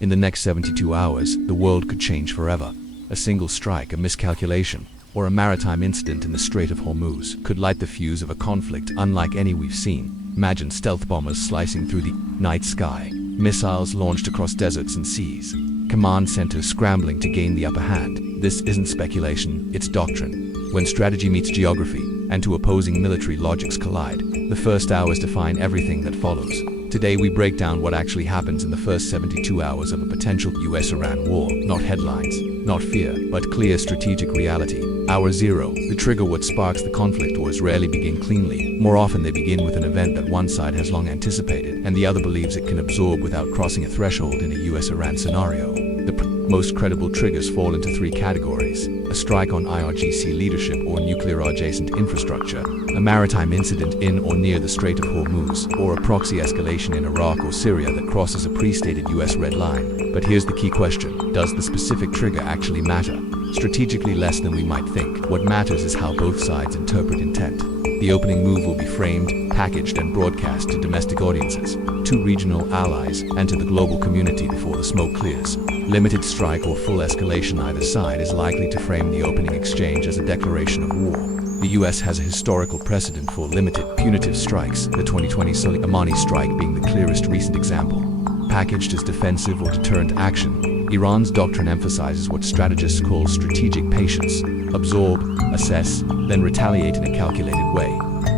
In the next 72 hours, the world could change forever. A single strike, a miscalculation, or a maritime incident in the Strait of Hormuz could light the fuse of a conflict unlike any we've seen. Imagine stealth bombers slicing through the night sky, missiles launched across deserts and seas, command centers scrambling to gain the upper hand. This isn't speculation, it's doctrine. When strategy meets geography, and two opposing military logics collide, the first hours define everything that follows. Today we break down what actually happens in the first 72 hours of a potential US-Iran war. Not headlines, not fear, but clear strategic reality. Hour zero, the trigger what sparks the conflict wars rarely begin cleanly. More often they begin with an event that one side has long anticipated, and the other believes it can absorb without crossing a threshold in a US-Iran scenario. The most credible triggers fall into three categories: a strike on IRGC leadership or nuclear-adjacent infrastructure, a maritime incident in or near the Strait of Hormuz, or a proxy escalation in Iraq or Syria that crosses a pre-stated US red line. But here's the key question: does the specific trigger actually matter? Strategically less than we might think. What matters is how both sides interpret intent. The opening move will be framed, packaged, and broadcast to domestic audiences, to regional allies, and to the global community before the smoke clears. Limited strike or full escalation either side is likely to frame the opening exchange as a declaration of war. The US has a historical precedent for limited, punitive strikes, the 2020 Soleimani strike being the clearest recent example. Packaged as defensive or deterrent action, Iran's doctrine emphasizes what strategists call strategic patience: absorb, assess, then retaliate in a calculated way.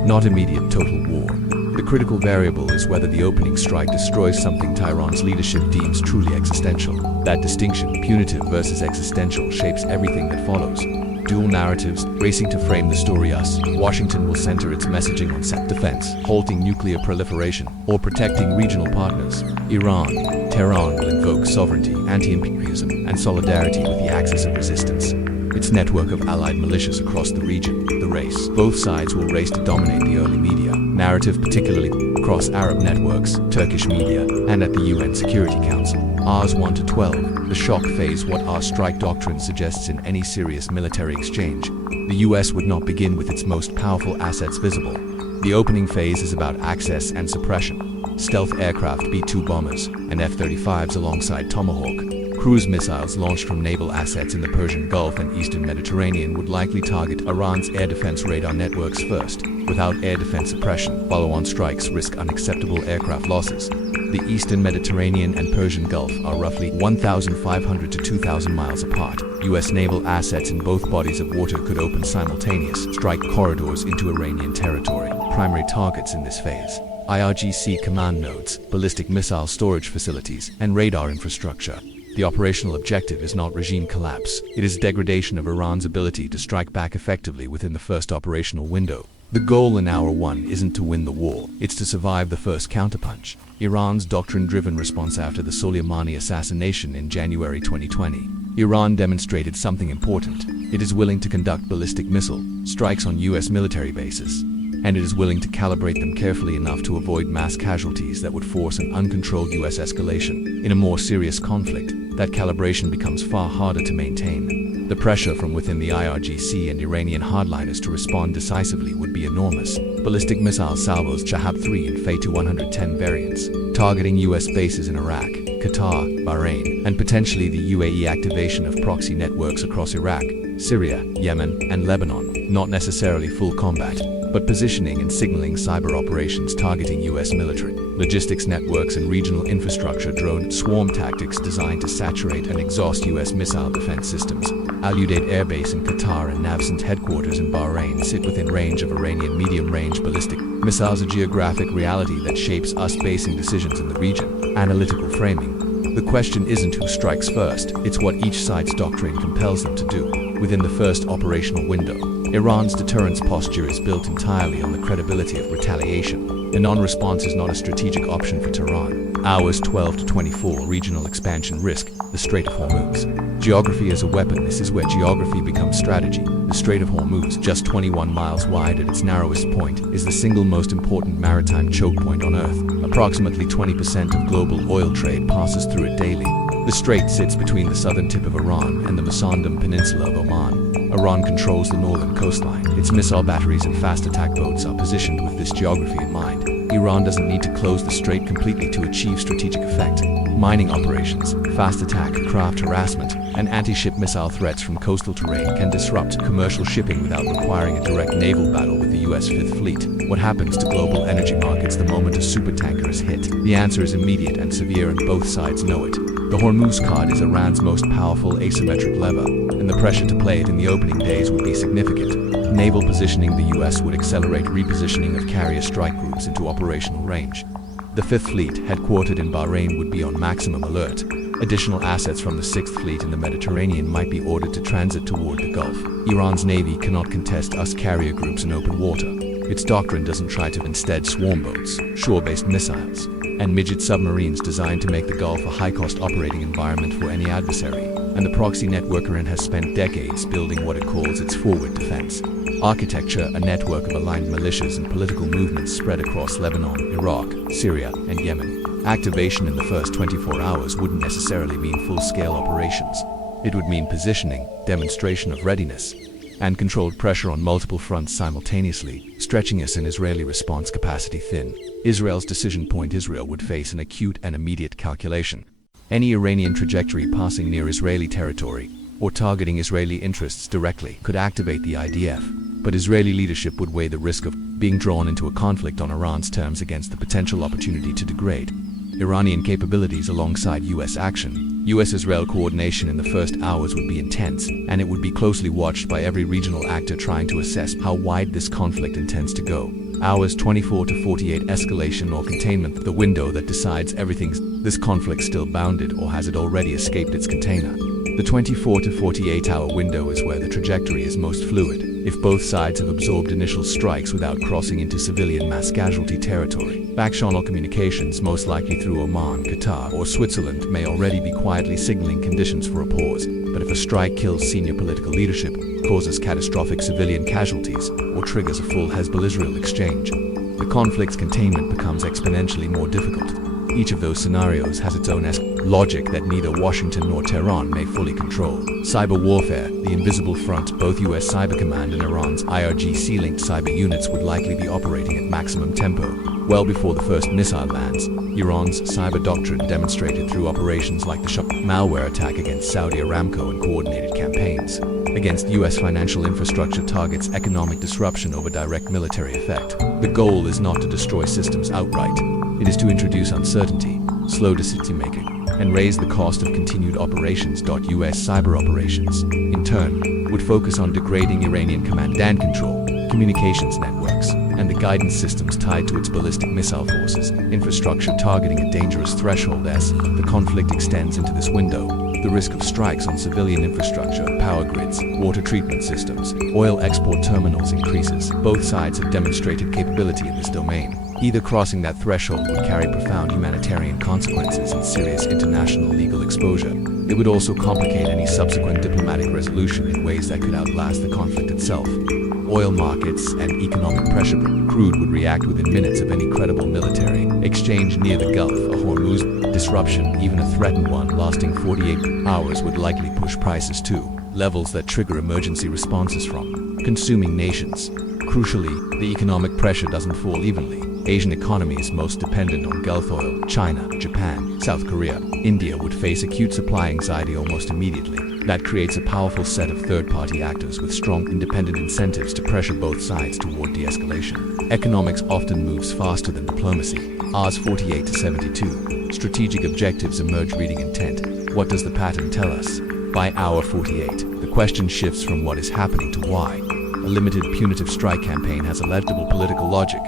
Not immediate total war. The critical variable is whether the opening strike destroys something Tehran's leadership deems truly existential. That distinction, punitive versus existential, shapes everything that follows. Dual narratives, racing to frame the story us. Washington will center its messaging on self-defense, halting nuclear proliferation, or protecting regional partners. Tehran will invoke sovereignty, anti-imperialism, and solidarity with the axis of resistance. Its network of allied militias across the region, the race. Both sides will race to dominate the early media narrative, particularly across Arab networks, Turkish media, and at the UN Security Council. Rs 1 to 12, the shock phase. What our strike doctrine suggests in any serious military exchange, the US would not begin with its most powerful assets visible. The opening phase is about access and suppression. Stealth aircraft, B-2 bombers, and F-35s alongside Tomahawk cruise missiles launched from naval assets in the Persian Gulf and Eastern Mediterranean would likely target Iran's air defense radar networks first. Without air defense suppression, follow-on strikes risk unacceptable aircraft losses. The Eastern Mediterranean and Persian Gulf are roughly 1,500 to 2,000 miles apart. US naval assets in both bodies of water could open simultaneous strike corridors into Iranian territory. Primary targets in this phase: IRGC command nodes, ballistic missile storage facilities, and radar infrastructure. The operational objective is not regime collapse. It is degradation of Iran's ability to strike back effectively within the first operational window. The goal in Hour 1 isn't to win the war, it's to survive the first counterpunch. Iran's doctrine-driven response after the Soleimani assassination in January 2020. Iran demonstrated something important. It is willing to conduct ballistic missile strikes on US military bases, and it is willing to calibrate them carefully enough to avoid mass casualties that would force an uncontrolled US escalation. In a more serious conflict, that calibration becomes far harder to maintain. The pressure from within the IRGC and Iranian hardliners to respond decisively would be enormous. Ballistic missile salvos Shahab-3 and Fay-110 variants, targeting US bases in Iraq, Qatar, Bahrain, and potentially the UAE. Activation of proxy networks across Iraq, Syria, Yemen, and Lebanon. Not necessarily full combat, but positioning and signaling cyber operations targeting US military, logistics networks and regional infrastructure. Drone swarm tactics designed to saturate and exhaust US missile defense systems. Al Udeid Air Base in Qatar and Navcent headquarters in Bahrain sit within range of Iranian medium-range ballistic missiles. A geographic reality that shapes us basing decisions in the region. Analytical framing. The question isn't who strikes first, it's what each side's doctrine compels them to do within the first operational window. Iran's deterrence posture is built entirely on the credibility of retaliation. A non-response is not a strategic option for Tehran. Hours 12 to 24, regional expansion risk, the Strait of Hormuz. Geography as a weapon. This is where geography becomes strategy. The Strait of Hormuz, just 21 miles wide at its narrowest point, is the single most important maritime choke point on Earth. Approximately 20% of global oil trade passes through it daily. The strait sits between the southern tip of Iran and the Musandam Peninsula of Oman. Iran controls the northern coastline. Its missile batteries and fast attack boats are positioned with this geography in mind. Iran doesn't need to close the strait completely to achieve strategic effect. Mining operations, fast attack, craft harassment, and anti-ship missile threats from coastal terrain can disrupt commercial shipping without requiring a direct naval battle with the US Fifth Fleet. What happens to global energy markets the moment a supertanker is hit? The answer is immediate and severe, and both sides know it. The Hormuz card is Iran's most powerful asymmetric lever, and the pressure to play it in the opening days would be significant. Naval positioning: the US would accelerate repositioning of carrier strike groups into operational range. The Fifth Fleet, headquartered in Bahrain, would be on maximum alert. Additional assets from the Sixth Fleet in the Mediterranean might be ordered to transit toward the Gulf. Iran's navy cannot contest US carrier groups in open water. Its doctrine doesn't try to instead swarm boats, shore-based missiles, and midget submarines designed to make the Gulf a high-cost operating environment for any adversary. And the Proxy network Iran has spent decades building what it calls its forward defense architecture, a network of aligned militias and political movements spread across Lebanon, Iraq, Syria, and Yemen. Activation in the first 24 hours wouldn't necessarily mean full-scale operations. It would mean positioning, demonstration of readiness, and controlled pressure on multiple fronts simultaneously, stretching US and Israeli response capacity thin. Israel's decision point: Israel would face an acute and immediate calculation. Any Iranian trajectory passing near Israeli territory, or targeting Israeli interests directly, could activate the IDF, but Israeli leadership would weigh the risk of being drawn into a conflict on Iran's terms against the potential opportunity to degrade Iranian capabilities alongside US action. US-Israel coordination in the first hours would be intense, and it would be closely watched by every regional actor trying to assess how wide this conflict intends to go. Hours 24 to 48, escalation or containment, the window that decides everything's this conflict still bounded, or has it already escaped its container? The 24 to 48 hour window is where the trajectory is most fluid. If both sides have absorbed initial strikes without crossing into civilian mass casualty territory, back-channel communications, most likely through Oman, Qatar, or Switzerland, may already be quietly signaling conditions for a pause. But if a strike kills senior political leadership, causes catastrophic civilian casualties, or triggers a full Hezbollah-Israel exchange, the conflict's containment becomes exponentially more difficult. Each of those scenarios has its own logic that neither Washington nor Tehran may fully control. Cyber warfare, the invisible front: both US Cyber Command and Iran's IRGC-linked cyber units would likely be operating at maximum tempo. Well before the first missile lands, Iran's cyber doctrine, demonstrated through operations like the malware attack against Saudi Aramco and coordinated campaigns against US financial infrastructure, targets economic disruption over direct military effect. The goal is not to destroy systems outright. It is to introduce uncertainty, slow decision-making, and raise the cost of continued operations. US cyber operations, in turn, would focus on degrading Iranian command and control, communications networks, and the guidance systems tied to its ballistic missile forces, infrastructure targeting a dangerous threshold. As the conflict extends into this window, the risk of strikes on civilian infrastructure, power grids, water treatment systems, oil export terminals increases. Both sides have demonstrated capability in this domain. Either crossing that threshold would carry profound humanitarian consequences and serious international legal exposure. It would also complicate any subsequent diplomatic resolution in ways that could outlast the conflict itself. Oil markets and economic pressure: crude would react within minutes of any credible military exchange near the Gulf. A Hormuz disruption, even a threatened one lasting 48 hours, would likely push prices to levels that trigger emergency responses from consuming nations. Crucially, the economic pressure doesn't fall evenly. Asian economies most dependent on Gulf oil, China, Japan, South Korea, India, would face acute supply anxiety almost immediately. That creates a powerful set of third-party actors with strong independent incentives to pressure both sides toward de-escalation. Economics often moves faster than diplomacy. Hours 48 to 72. Strategic objectives emerge. Reading intent. What does the pattern tell us? By hour 48, the question shifts from what is happening to why. A limited punitive strike campaign has a legible political logic.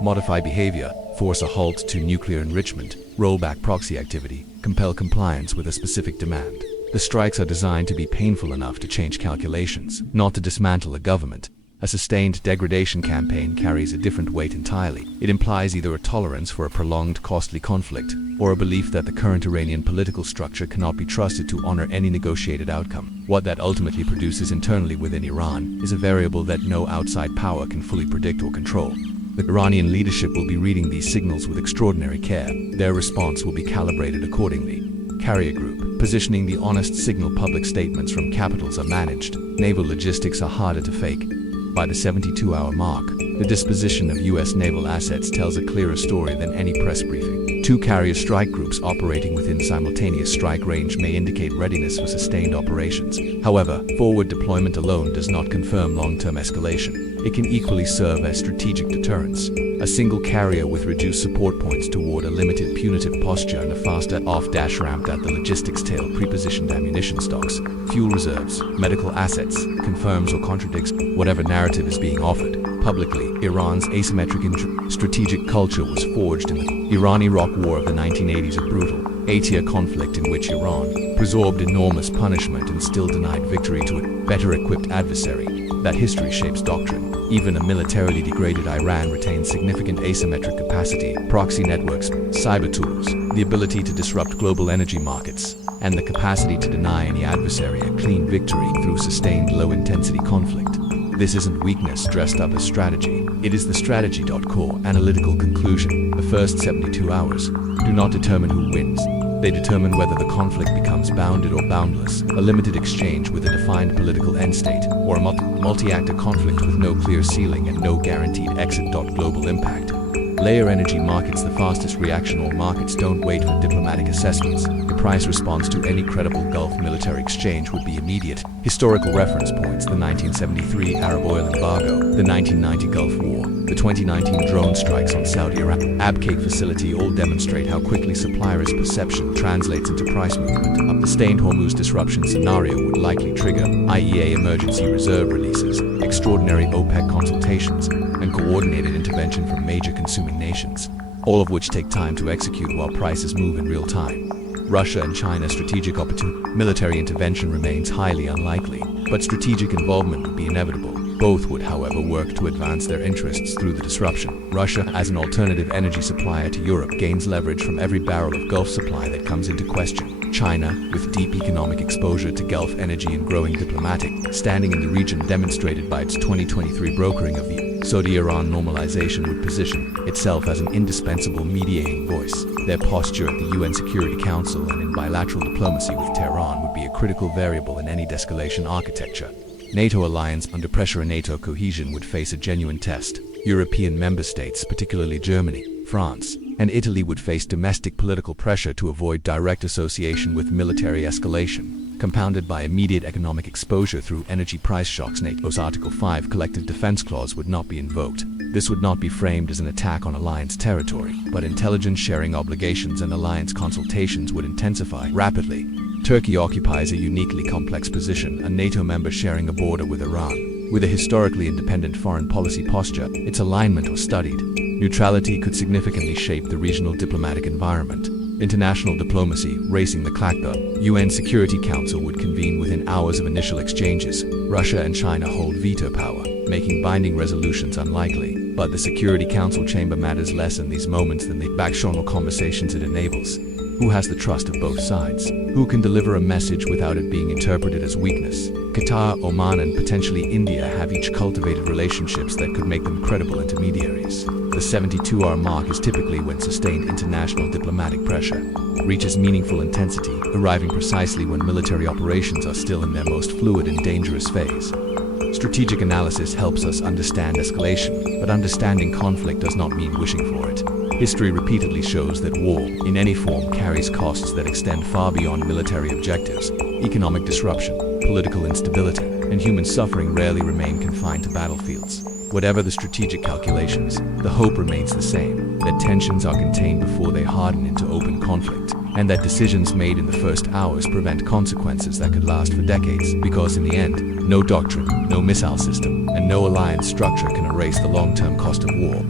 Modify behavior, force a halt to nuclear enrichment, roll back proxy activity, compel compliance with a specific demand. The strikes are designed to be painful enough to change calculations, not to dismantle a government. A sustained degradation campaign carries a different weight entirely. It implies either a tolerance for a prolonged, costly conflict, or a belief that the current Iranian political structure cannot be trusted to honor any negotiated outcome. What that ultimately produces internally within Iran is a variable that no outside power can fully predict or control. The Iranian leadership will be reading these signals with extraordinary care. Their response will be calibrated accordingly. Carrier group, positioning: the honest signal public statements from capitals are managed. Naval logistics are harder to fake. By the 72-hour mark, The disposition of U.S. naval assets tells a clearer story than any press briefing. Two carrier strike groups operating within simultaneous strike range may indicate readiness for sustained operations. However, forward deployment alone does not confirm long-term escalation. It can equally serve as strategic deterrence. A single carrier with reduced support points toward a limited punitive posture and a faster off-dash ramp at the logistics tail pre-positioned ammunition stocks, fuel reserves, medical assets, confirms or contradicts whatever narrative is being offered. Publicly, Iran's asymmetric strategic culture was forged in the Iran-Iraq War of the 1980s, a brutal, 8-year conflict in which Iran absorbed enormous punishment and still denied victory to a better-equipped adversary. That history shapes doctrine. Even a militarily degraded Iran retains significant asymmetric capacity, proxy networks, cyber tools, the ability to disrupt global energy markets, and the capacity to deny any adversary a clean victory through sustained low-intensity conflict. This isn't weakness dressed up as strategy. It is the strategy.core analytical conclusion. The first 72 hours do not determine who wins. They determine whether the conflict becomes bounded or boundless, a limited exchange with a defined political end state, or a multi-actor conflict with no clear ceiling and no guaranteed exit. Global impact. Layer energy markets, the fastest reaction. All markets don't wait for diplomatic assessments. The price response to any credible Gulf military exchange would be immediate. Historical reference points: the 1973 Arab oil embargo, the 1990 Gulf War, the 2019 drone strikes on Saudi Arabia, Abqaiq facility all demonstrate how quickly supply risk perception translates into price movement. The sustained Hormuz disruption scenario would likely trigger IEA emergency reserve releases, extraordinary OPEC consultations, and coordinated intervention from major consuming nations, all of which take time to execute while prices move in real time. Russia and China's strategic opportunity. Military intervention remains highly unlikely, but strategic involvement would be inevitable. Both would, however, work to advance their interests through the disruption. Russia, as an alternative energy supplier to Europe, gains leverage from every barrel of Gulf supply that comes into question. China, with deep economic exposure to Gulf energy and growing diplomatic standing in the region demonstrated by its 2023 brokering of the Saudi-Iran normalization, would position itself as an indispensable mediating voice. Their posture at the UN Security Council and in bilateral diplomacy with Tehran would be a critical variable in any de-escalation architecture. NATO alliance under pressure and NATO cohesion would face a genuine test. European member states, particularly Germany, France, and Italy, would face domestic political pressure to avoid direct association with military escalation, compounded by immediate economic exposure through energy price shocks. NATO's Article 5 collective defense clause would not be invoked. This would not be framed as an attack on alliance territory, but intelligence sharing obligations and alliance consultations would intensify rapidly. Turkey occupies a uniquely complex position, a NATO member sharing a border with Iran. With a historically independent foreign policy posture, its alignment was studied. Neutrality could significantly shape the regional diplomatic environment. International diplomacy racing the clock. The UN Security Council would convene within hours of initial exchanges. Russia and China hold veto power, making binding resolutions unlikely. But the Security Council chamber matters less in these moments than the back-channel conversations it enables. Who has the trust of both sides? Who can deliver a message without it being interpreted as weakness? Qatar, Oman, and potentially India have each cultivated relationships that could make them credible intermediaries. The 72-hour mark is typically when sustained international diplomatic pressure reaches meaningful intensity, arriving precisely when military operations are still in their most fluid and dangerous phase. Strategic analysis helps us understand escalation, but understanding conflict does not mean wishing for it. History repeatedly shows that war, in any form, carries costs that extend far beyond military objectives. Economic disruption, political instability, and human suffering rarely remain confined to battlefields. Whatever the strategic calculations, the hope remains the same, that tensions are contained before they harden into open conflict, and that decisions made in the first hours prevent consequences that could last for decades, because in the end, no doctrine, no missile system, and no alliance structure can erase the long-term cost of war.